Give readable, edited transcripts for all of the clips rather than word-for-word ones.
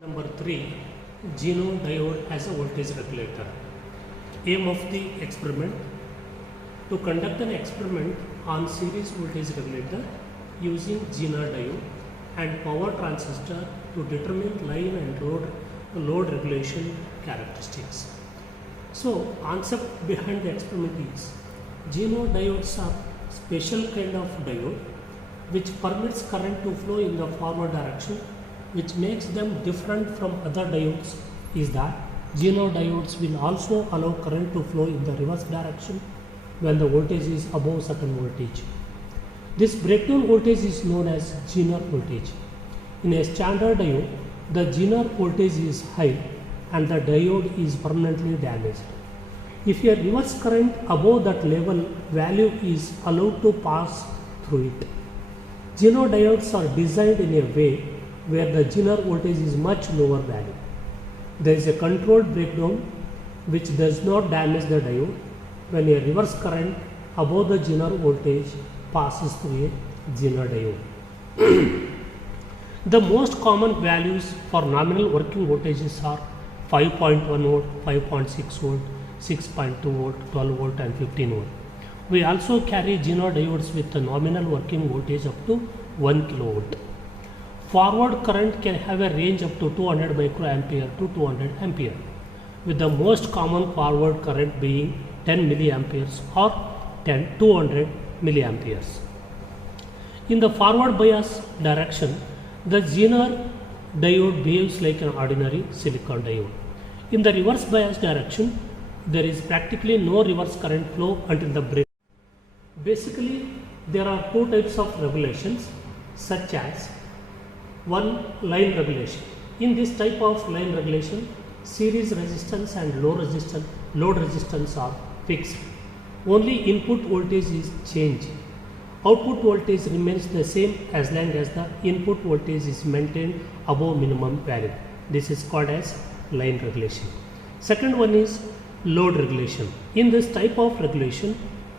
Number 3, Geno diode as a voltage regulator. Aim of the experiment: to conduct an experiment on series voltage regulator using Geno diode and power transistor to determine line and load regulation characteristics. So, concept behind the experiment is Geno diodes are special kind of diode which permits current to flow in the forward direction. Which makes them different from other diodes is that Geno diodes will also allow current to flow in the reverse direction when the voltage is above certain voltage. This breakdown voltage is known as Zener voltage. In a standard diode, the Zener voltage is high and the diode is permanently damaged. If a reverse current above that level value is allowed to pass through it. Geno diodes are designed in a way where the Zener voltage is much lower value. There is a controlled breakdown which does not damage the diode when a reverse current above the Zener voltage passes through a Zener diode. The most common values for nominal working voltages are 5.1 volt, 5.6 volt, 6.2 volt, 12 volt and 15 volt. We also carry Geno diodes with a nominal working voltage up to 1 kilovolt. Forward current can have a range up to 200 microampere to 200 ampere, with the most common forward current being 10 milliamperes or 200 milliamperes. In the forward bias direction, the Zener diode behaves like an ordinary silicon diode. In the reverse bias direction, there is practically no reverse current flow until the break. Basically, there are two types of regulations, such as one, line regulation. In this type of line regulation, series resistance and load resistance are fixed. Only input voltage is changed. Output voltage remains the same as long as the input voltage is maintained above minimum value. This is called as line regulation. Second one is load regulation. In this type of regulation,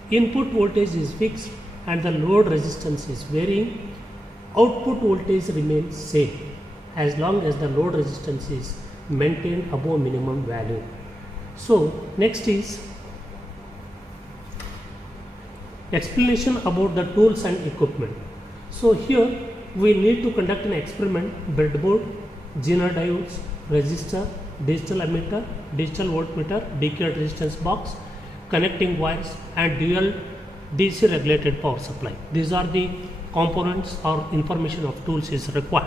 input voltage is fixed and the load resistance is varying. Output voltage remains same as long as the load resistance is maintained above minimum value. So, next is explanation about the tools and equipment. So, here we need to conduct an experiment: breadboard, Zener diodes, resistor, digital ammeter, digital voltmeter, decayed resistance box, connecting wires and dual DC regulated power supply. These are the components or information of tools is required.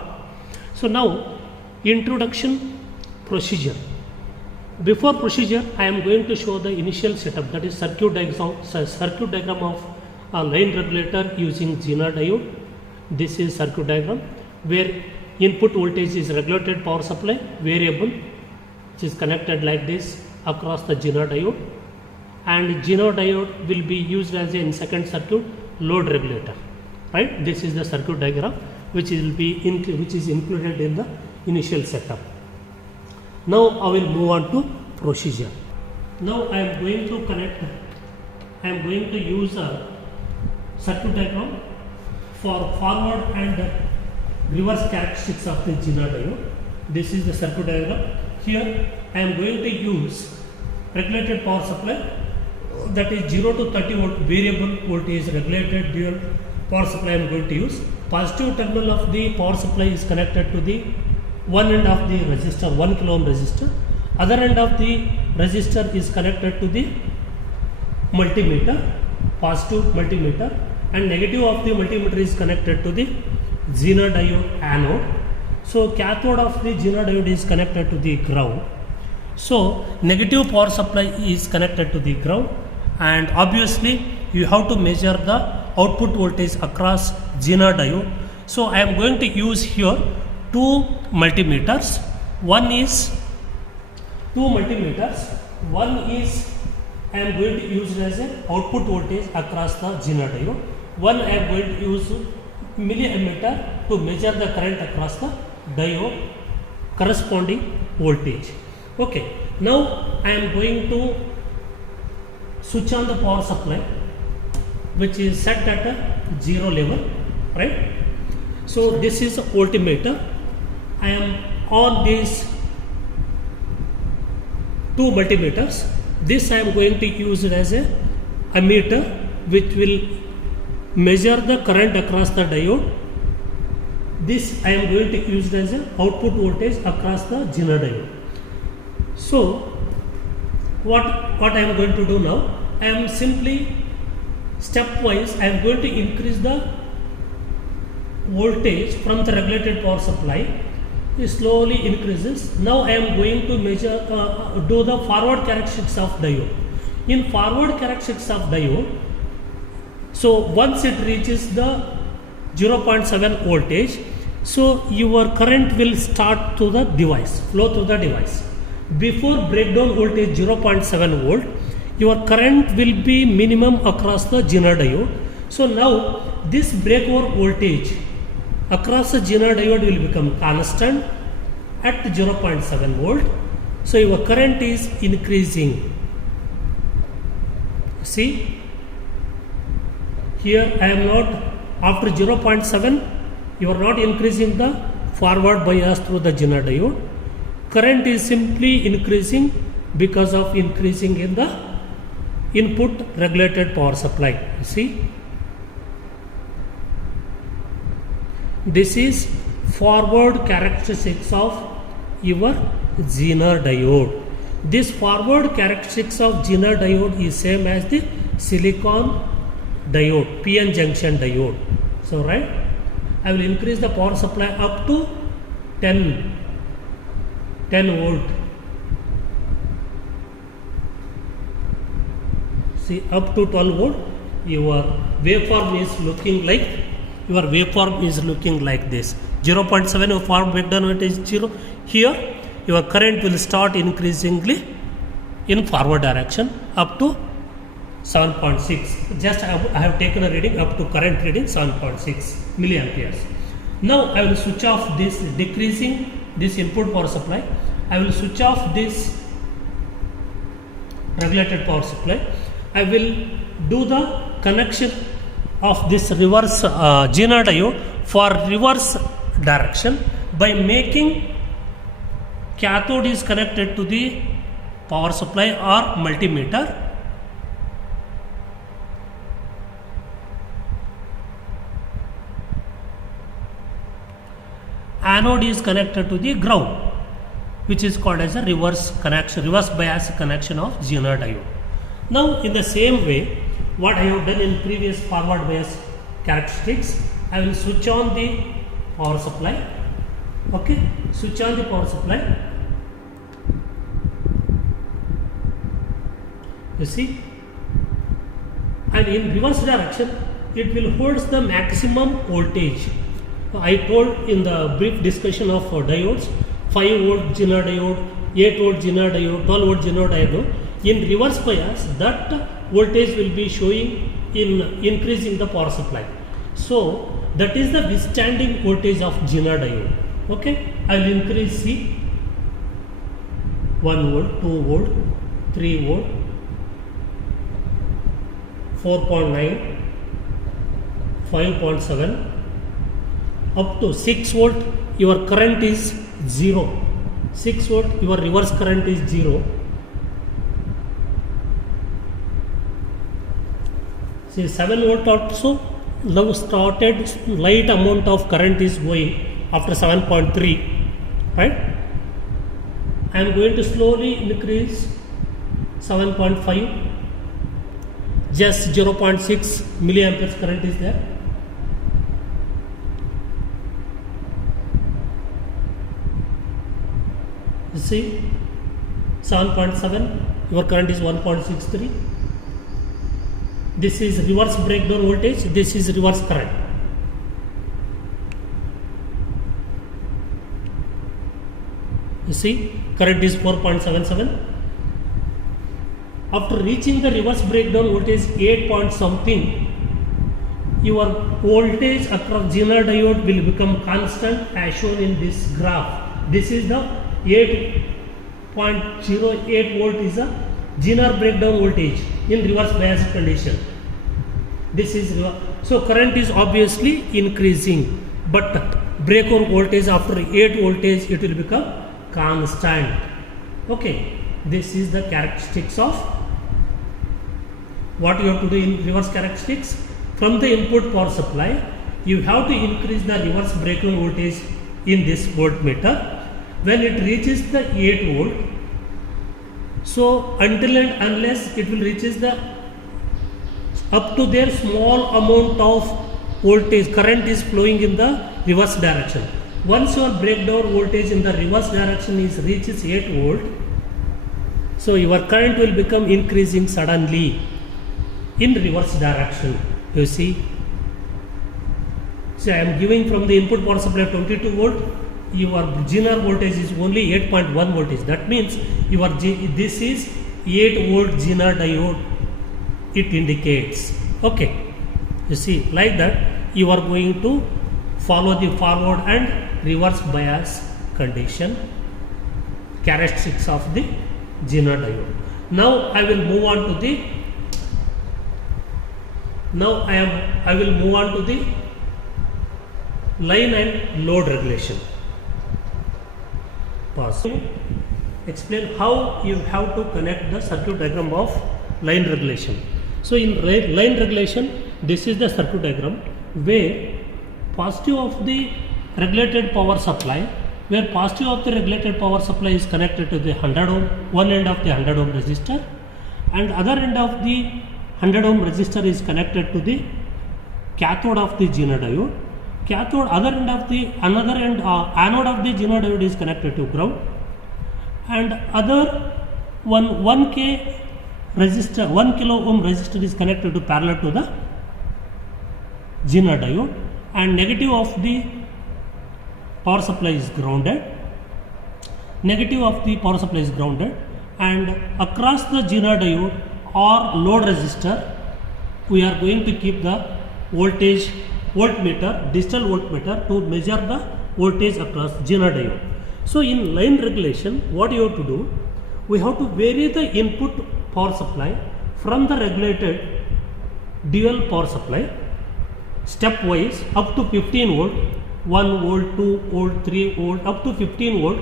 So now, introduction, procedure. Before procedure, I am going to show the initial setup, that is circuit diagram of a line regulator using Zener diode. This is circuit diagram where input voltage is regulated power supply variable, which is connected like this across the Zener diode, and Zener diode will be used as in second circuit load regulator. Right? This is the circuit diagram which is included in the initial setup. Now I will move on to procedure. Now I am going to use a circuit diagram for forward and reverse characteristics of the Zener diode. This is the circuit diagram. Here I am going to use regulated power supply, that is 0 to 30 volt variable voltage regulated dual power supply I am going to use. Positive terminal of the power supply is connected to the one end of the resistor, 1 kilo ohm resistor. Other end of the resistor is connected to the multimeter, positive multimeter, and negative of the multimeter is connected to the Zener diode anode. So cathode of the Zener diode is connected to the ground. So negative power supply is connected to the ground, and obviously you have to measure the output voltage across Zener diode. So I am going to use here two multimeters. One is I am going to use as a output voltage across the Zener diode. One I am going to use milliammeter to measure the current across the diode corresponding voltage. Okay, now I am going to switch on the power supply, which is set at a 0 level, right? So this is a voltmeter. I am on these two multimeters. This I am going to use it as a ammeter which will measure the current across the diode. This I am going to use it as a output voltage across the Zener diode. So what I am going to do now, I am simply stepwise I am going to increase the voltage from the regulated power supply. It slowly increases. Now I am going to measure do the forward characteristics of diode. In forward characteristics of diode, so once it reaches the 0.7 voltage, so your current will start to the device, flow through the device. Before breakdown voltage 0.7 volt, your current will be minimum across the Zener diode. So now this breakover voltage across the Zener diode will become constant at 0.7 volt. So your current is increasing. See, here I am not, after 0.7 you are not increasing the forward bias through the Zener diode. Current is simply increasing because of increasing in the input regulated power supply. You see, this is forward characteristics of your Zener diode. This forward characteristics of Zener diode is same as the silicon diode, PN junction diode. So right, I will increase the power supply up to 10 volt. See, up to 12 volt, your waveform is looking like this. 0.7 your forward breakdown voltage is 0. Here your current will start increasingly in forward direction up to 7.6. Just I have taken a reading up to current reading 7.6 milliamperes. Now I will switch off this, decreasing this input power supply. I will switch off this regulated power supply. I will do the connection of this reverse Zener diode for reverse direction by making cathode is connected to the power supply or multimeter. Anode is connected to the ground, which is called as a reverse bias connection of Zener diode. Now in the same way, what I have done in previous forward bias characteristics, I will switch on the power supply. Okay, switch on the power supply. You see, and in reverse direction it will hold the maximum voltage. I told in the brief discussion of diodes, 5 volt Zener diode, 8 volt Zener diode, 12 volt Zener diode. In reverse bias, that voltage will be showing in increasing the power supply. So that is the withstanding voltage of Zener diode. Okay, I will increase C 1 volt, 2 volt, 3 volt, 4.9, 5.7, up to 6 volt. Your current is 0. 6 volt, your reverse current is 0. See, 7 volt also now started, light amount of current is going after 7.3, right? I am going to slowly increase 7.5, just 0.6 milliamperes current is there. You see, 7.7, your current is 1.63. This is reverse breakdown voltage, this is reverse current. You see, current is 4.77. After reaching the reverse breakdown voltage 8 point something, your voltage across Zener diode will become constant as shown in this graph. This is the 8.08 volt is a Zener breakdown voltage in reverse bias condition. This is so current is obviously increasing, but breakover voltage after 8 voltage it will become constant. Okay, this is the characteristics of what you have to do in reverse characteristics. From the input power supply, you have to increase the reverse breakover voltage in this voltmeter when it reaches the 8 volt. So until and unless it will reaches the up to their small amount of voltage, current is flowing in the reverse direction. Once your breakdown voltage in the reverse direction is reaches 8 volt, so your current will become increasing suddenly in reverse direction. You see, so I am giving from the input power supply 22 volt, your Zener voltage is only 8.1 voltage. That means your this is 8 volt Zener diode, it indicates. Okay, you see, like that you are going to follow the forward and reverse bias condition characteristics of the Zener diode. Now I will move on to the line and load regulation. Pause. Explain how you have to connect the circuit diagram of line regulation. So in line regulation, this is the circuit diagram where positive of the regulated power supply, where positive of the regulated power supply is connected to the 100 ohm, one end of the 100 ohm resistor, and other end of the 100 ohm resistor is connected to the cathode of the Zener diode. Cathode, other end of the another end, anode of the Zener diode is connected to ground, and other 1k resistor, 1 kilo ohm resistor is connected to parallel to the Zener diode, and negative of the power supply is grounded. Negative of the power supply is grounded, and across the Zener diode or load resistor, we are going to keep the voltage voltmeter, digital voltmeter, to measure the voltage across Zener diode. So in line regulation, what you have to do, we have to vary the input power supply from the regulated dual power supply stepwise up to 15 volt, 1 volt, 2 volt, 3 volt, up to 15 volt.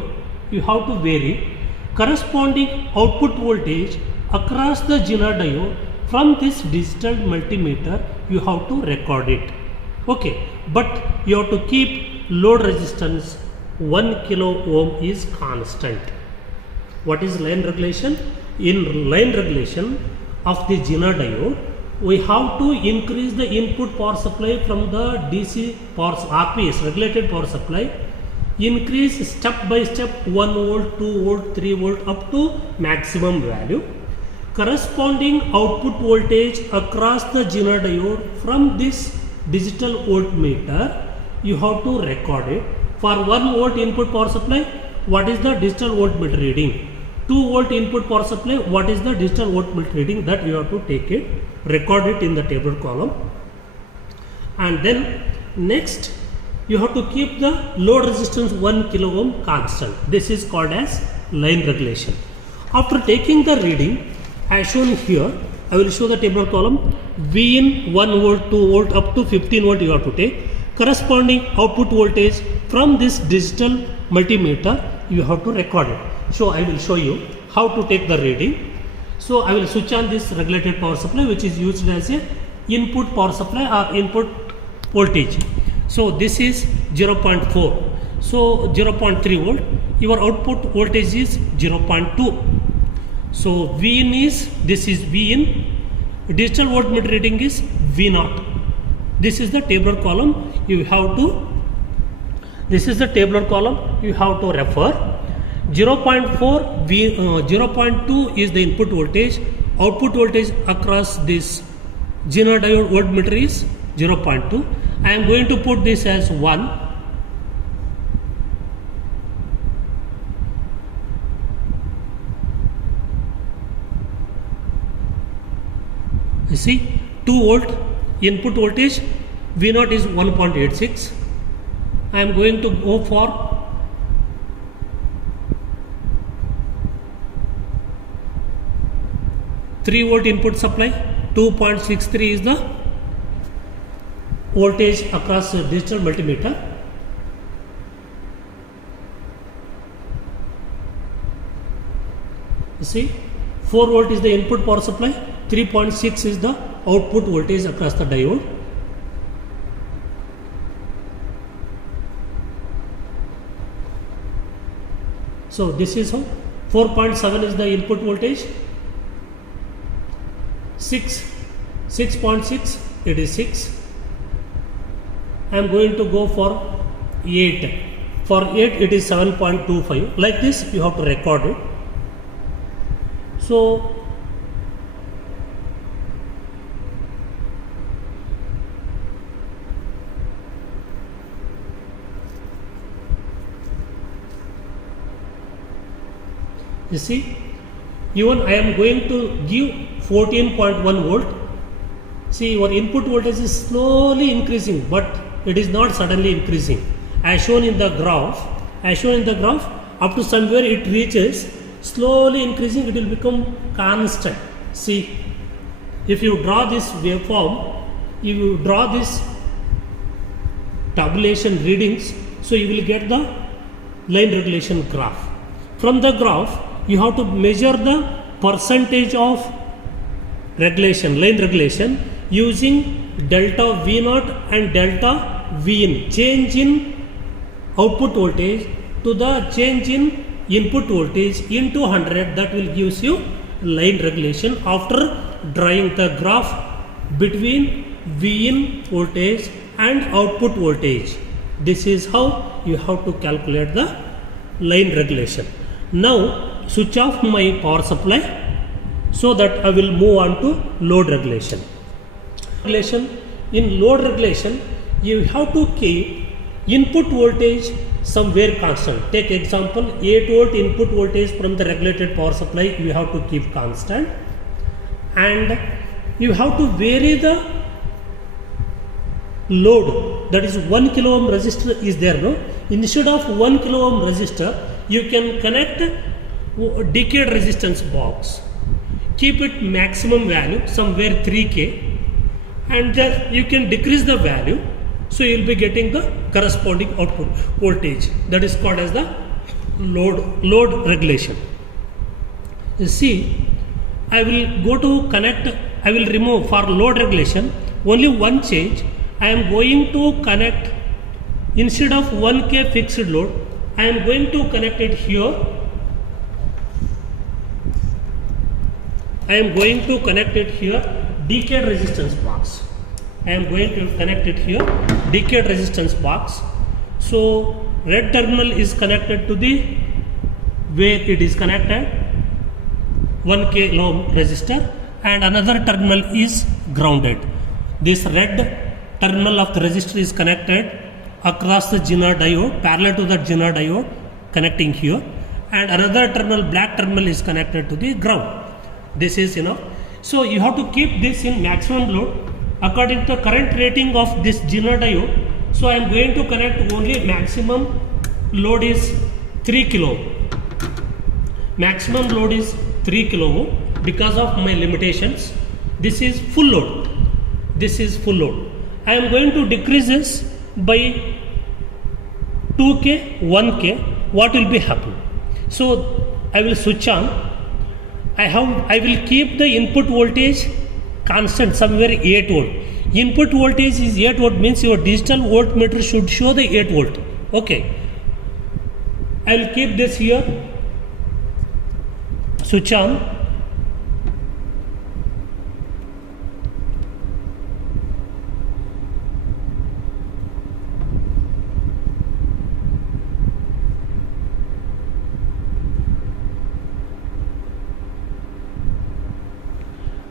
You have to vary corresponding output voltage across the Zener diode. From this digital multimeter, you have to record it. Okay, but you have to keep load resistance 1 kilo ohm is constant. What is line regulation? In line regulation of the Zener diode, we have to increase the input power supply from the DC power RPS, regulated power supply, increase step by step 1 volt, 2 volt, 3 volt up to maximum value. Corresponding output voltage across the Zener diode from this digital voltmeter, you have to record it. For 1 volt input power supply, what is the digital voltmeter reading? 2 volt input power supply, what is the digital voltmeter reading? That you have to take it, record it in the table column. And then next, you have to keep the load resistance 1 kilo ohm constant. This is called as line regulation. After taking the reading as shown here, I will show the table column. V in 1 volt, 2 volt up to 15 volt you have to take. Corresponding output voltage from this digital multimeter, you have to record it. So I will show you how to take the reading. So I will switch on this regulated power supply, which is used as a input power supply or input voltage. So this is 0.4. So 0.3 volt. Your output voltage is 0.2. So V in is, this is V in. Digital voltmeter reading is V0. This is the tabular column. You have to. This is the tabular column. You have to refer. 0.4 V, 0.2 is the input voltage. Output voltage across this Zener diode voltmeter is 0.2. I am going to put this as 1. You see, 2 volt input voltage, V0 is 1.86. I am going to go for 3 volt input supply, 2.63 is the voltage across digital multimeter. You see, 4 volt is the input power supply, 3.6 is the output voltage across the diode. So this is how 4.7 is the input voltage, 6.6 it is 6. I am going to go for 8. For 8 it is 7.25. Like this you have to record it. So you see, even I am going to give 14.1 volt. See, your input voltage is slowly increasing, but it is not suddenly increasing. As shown in the graph, up to somewhere it reaches, slowly increasing, it will become constant. See, if you draw this waveform, if you draw this tabulation readings, so you will get the line regulation graph. From the graph, you have to measure the percentage of regulation, line regulation, using delta V0 and delta Vin, change in output voltage to the change in input voltage into 100. That will gives you line regulation after drawing the graph between Vin voltage and output voltage. This is how you have to calculate the line regulation. Now switch off my power supply so that I will move on to load regulation. In load regulation, you have to keep input voltage somewhere constant. Take example, 8 volt input voltage from the regulated power supply you have to keep constant, and you have to vary the load, that is 1 kilo ohm resistor is there, no? Instead of 1 kilo ohm resistor, you can connect decayed resistance box, keep it maximum value somewhere 3K, and just you can decrease the value, so you will be getting the corresponding output voltage. That is called as the load regulation. You see, I will go to connect, I will remove for load regulation only one change. I am going to connect, instead of 1K fixed load, I am going to connect it here. I am going to connect it here, decayed resistance box. I am going to connect it here, decayed resistance box. So red terminal is connected to the where it is connected 1K ohm resistor, and another terminal is grounded. This red terminal of the resistor is connected across the Zener diode, parallel to the Zener diode, connecting here, and another terminal, black terminal, is connected to the ground. This is enough. So you have to keep this in maximum load according to the current rating of this Zener diode. So I am going to connect only maximum load is 3 kilo ohm. Maximum load is 3 kilo ohm because of my limitations. This is full load. This is full load. I am going to decrease this by 2K, 1K. What will be happen? So I will switch on. I will keep the input voltage constant somewhere 8 volt. Input voltage is 8 volt, means your digital voltmeter should show the 8 volt. Okay. I will keep this here. Switch on.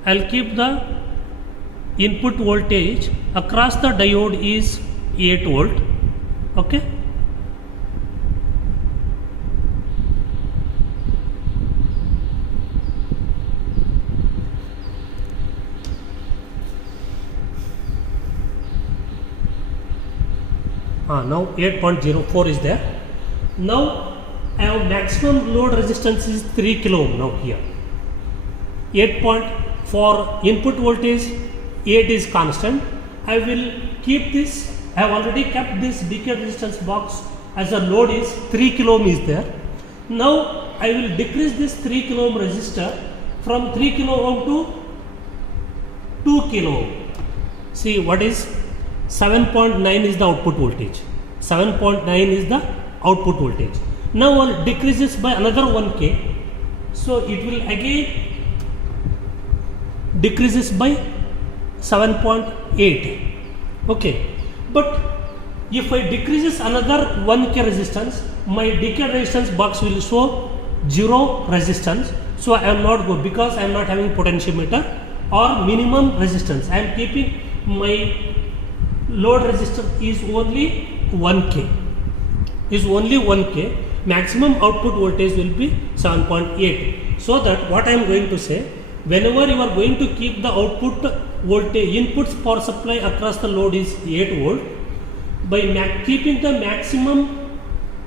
I will keep the input voltage across the diode is 8 volt. Okay. Now 8.04 is there. Now I have maximum load resistance is 3 kilo ohm now here. 8 for input voltage 8 is constant. I will keep this. I have already kept this decayed resistance box as a load is 3 kilo ohm is there. Now I will decrease this 3 kilo ohm resistor from 3 kilo ohm to 2 kilo ohm. See what is 7.9 is the output voltage. 7.9 is the output voltage. Now one decreases by another 1k. So it will again decreases by 7.8. Okay, but if I decreases another 1k resistance, my decay resistance box will show 0 resistance. So I am not go because I am not having potentiometer or minimum resistance. I am keeping my load resistance is only 1k. Is only 1k. Maximum output voltage will be 7.8. So that what I am going to say, whenever you are going to keep the output voltage inputs power supply across the load is 8 volt, by keeping the maximum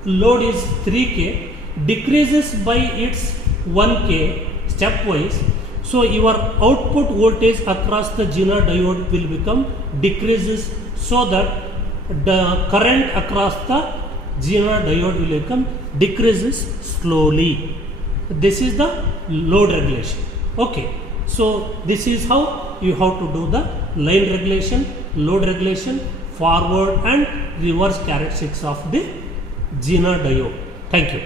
load is 3k, decreases by its 1k stepwise. So your output voltage across the Zener diode will become decreases, so that the current across the Zener diode will become decreases slowly. This is the load regulation. Okay, so this is how you have to do the line regulation, load regulation, forward and reverse characteristics of the Zener diode. Thank you.